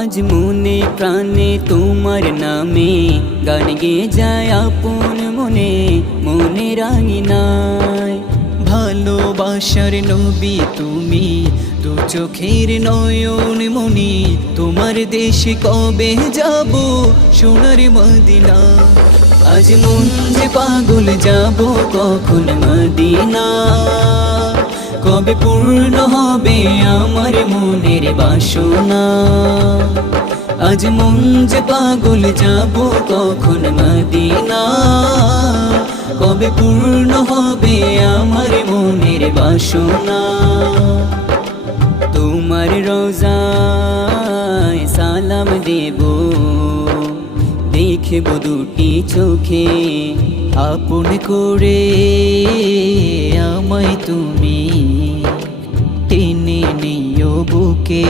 আজ মনে প্রাণে তোমার নামে গান গেয়ে যায় আপন মনে, মনে রাঙি নাই। ভালোবাসার নবী তুমি, দু চোখের নয়ন মনি, তোমার দেশে কবে যাব সোনার মদিনা। আজ মন যে পাগল যাব কখন মদিনা, কবে পূর্ণ হবে আমার মনের বাসনা। আজ মন যে পাগল যাব কখন মদিনা, কবে পূর্ণ হবে আমার মনের বাসনা। তোমার রোজায় সালাম দেব, দেখব দুটি চোখে আপন করে আমায় তুমি টেনে নিও বুকে।